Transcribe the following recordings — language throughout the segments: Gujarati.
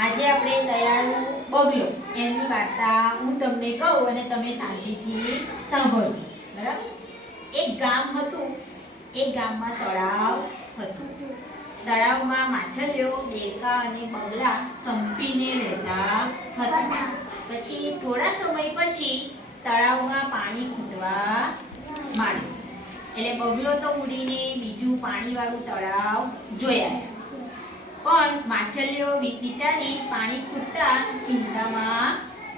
આજે આપણે દયાળુ બગલો એની વાર્તા હું તમને કહું અને તમે શાંતિથી સાંભળજો. બરાબર? એક ગામ હતું. એક ગામમાં તળાવ હતું. તળાવમાં માછલીઓ, દેડકા અને બગલા સંપીને રહેતા હતા. પછી થોડા સમય પછી તળાવમાં પાણી ખૂટવા માંડ્યું. એટલે બગલો તો ઉડીને બીજું પાણીવાળું તળાવ જોઈ આવ્યા. પણ માછલીઓ બિચારી પાણી ખૂટતા ચિંતામાં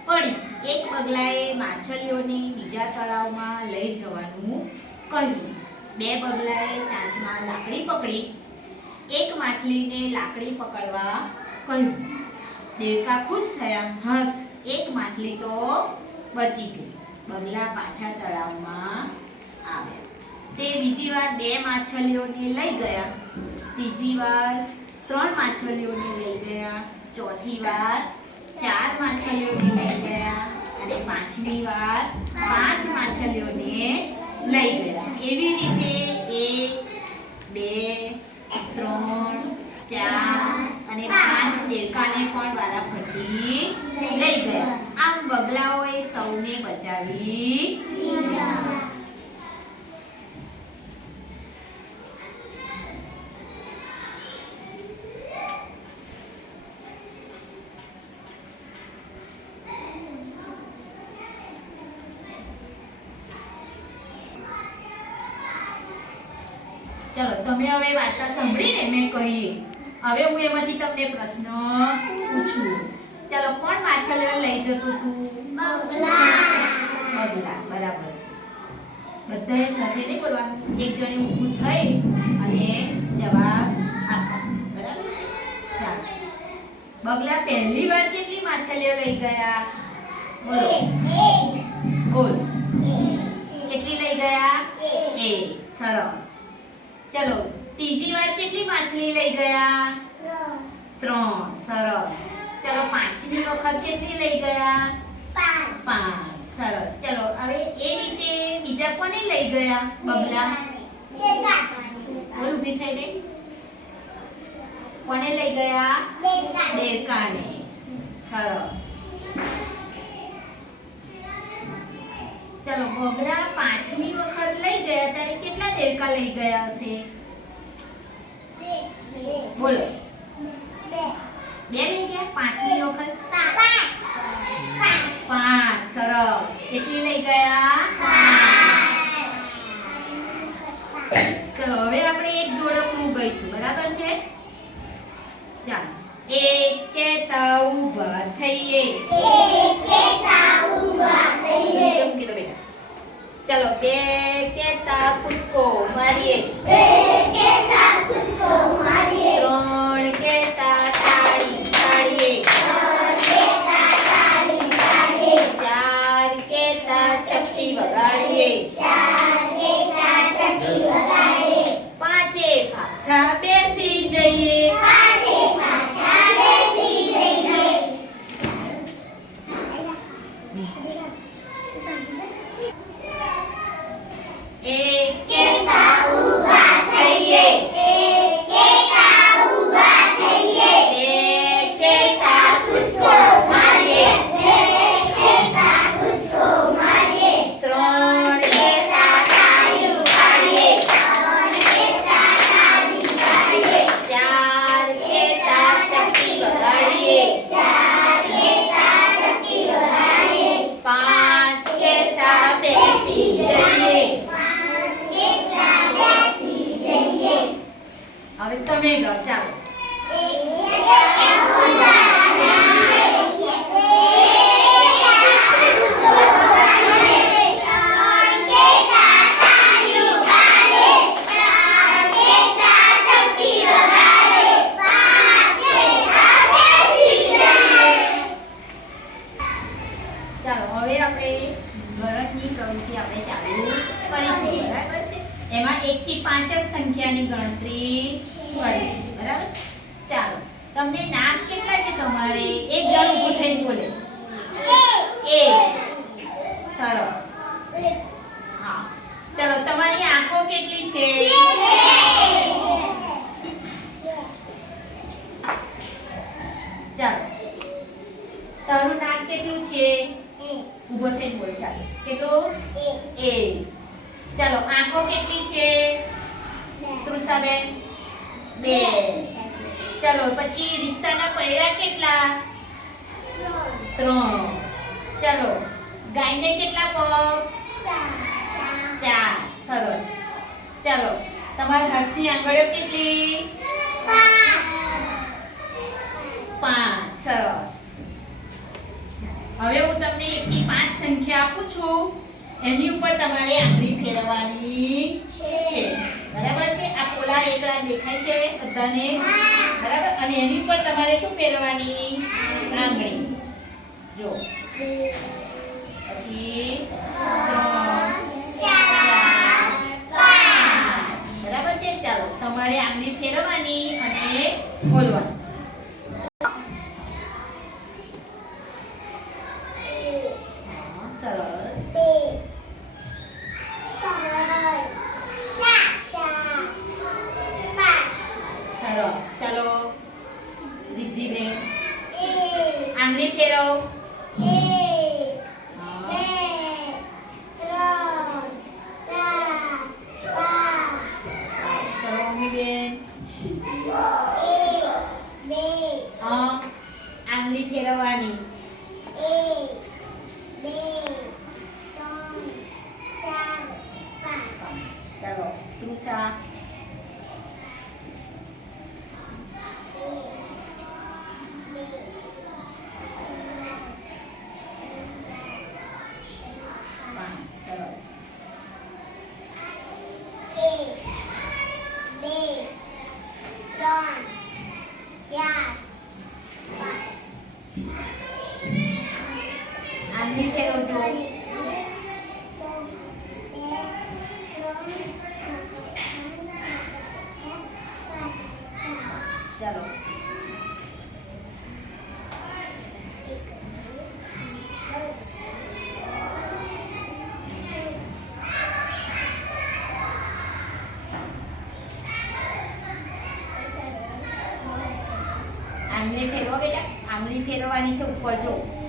પડી. એક બગલાએ માછલીઓને બીજા તળાવમાં લઈ જવાનું કહ્યું. બે બગલાએ ચાંચમાં લાકડી પકડી એક માછલીને લાકડી પકડવા કહ્યું. દેડકા ખુશ થયા. હસ, એક માછલી તો બચી ગઈ. બગલા પાછા તળાવમાં આવ્યા. તે બીજી વાર બે માછલીઓને લઈ ગયા. ત્રીજી વાર 3 માછલીઓને લઈ ગયા. ચોથી વાર 4 માછલીઓને લઈ ગયા અને 5મી વાર 5 માછલીઓને લઈ ગયા. એવી રીતે 1 2 3 4 અને 5 દેડકાને પણ વારાફરતી લઈ ગયા. આમ બગલાઓએ સૌને બચાવી લીધા. ચલો, તમે હવે વાર્તા સાંભળીને મેં કહી. હવે હું એમાંથી તમને પ્રશ્ન પૂછું. ચલો, કોણ માછલીઓ લઈ જતું હતું? બગલા. બરાબર છે. બધાએ સાથે નહીં બોલવાનું. એક જણે ઊભું થઈ અને જવાબ આપવાનો. બરાબર છે? ચાલો. બગલા પહેલી વાર કેટલી માછલીઓ લઈ ગયા? બોલો. બોલ. કેટલી લઈ ગયા? 1. સરસ. ચલો, ત્રીજી વાર કેટલી માછલી લઈ ગયા? 3. સરસ. ચલો, 5મી વખત કેટલી લઈ ગયા? 5. સરસ. ચલો, હવે એ રીતે બીજા કોને લઈ ગયા? બગલા. બોલ, ઊભી થઈ ગઈ. કોને લઈ ગયા? દેડકાને. સરસ. ચલો, બગલા 5મી વખત લઈ ગયા ત્યારે કેટલા દેડકા લઈ ગયા હશે? બોલો. 2 લઈ ગયા? 5મી વખત 5. સરસ. કેટલી લઈ ગયા? 5. ચલો, હવે આપણે એક જોડકનું ગઈશું. બરાબર છે? ચાલો. એક કેતા ઊભા થઈએ. ચલો, 2 કેતા કૂદકો મારીએ. 3 કેતા તાળી તાળીએ. 4 કેતા ચપટી વગાડીએ. 5 પાછા બેસી જઈએ. એક કેતા ઊભા થઈએ. 2 કેતા કૂદકો મારીએ. 3 કેતા તાળી પાડીએ. 4 કેતા ચપટી વગાડીએ. 5 કેતા બેસી જઈએ. હવે તમે ગાઓ. ચાલો. ચાલો, હવે આપણે ગણતની પ્રવૃત્તિ આપણે ચાલુ કરીશું. બરાબર છે? એમાં 1 થી 5 જ સંખ્યાની ગણતરી કરીશું. બરાબર? ચાલો, તમને નામ કેટલા છે તમારે? એક જણ ઊભું થઈને બોલે. 1. સરસ. હા. ચલો, તમારી આંખો કેટલી છે? ચાલો, થઈને બોલ ચાલો કેટલું 1 ચાલો આંખો કેટલી છે તૃષાબેન 2 ચાલો પછી રિક્ષાના પૈડા કેટલા 3 ચાલો ગાયને કેટલા પગ 4 સરસ ચાલો તમારા હાથની આંગળીઓ કેટલી 5 સરસ હવે હું તમને 1 થી 5 સંખ્યા આપું છું એની ઉપર તમારે આંગળી ફેરવવાની છે બરાબર છે આ પોલા એકડા દેખાય છે બધાને બરાબર અને એની ઉપર તમારે શું ફેરવવાની આંગળી જો પછી 3 4 5 બરાબર છે ચાલો તમારે આંગળી ફેરવવાની અને બોલવાનું સરસ સરસ ચાલો રિદ્ધિબેન આંગળી ફેરવ ચાલો મમ્મીબેન આંગળી ફેરવવાની ચાલો તૃષા આંગળી ફેરવજો ચાલો આંગળી ફેરવો બેટા આંગળી ફેરવવાની છે ઉપર જો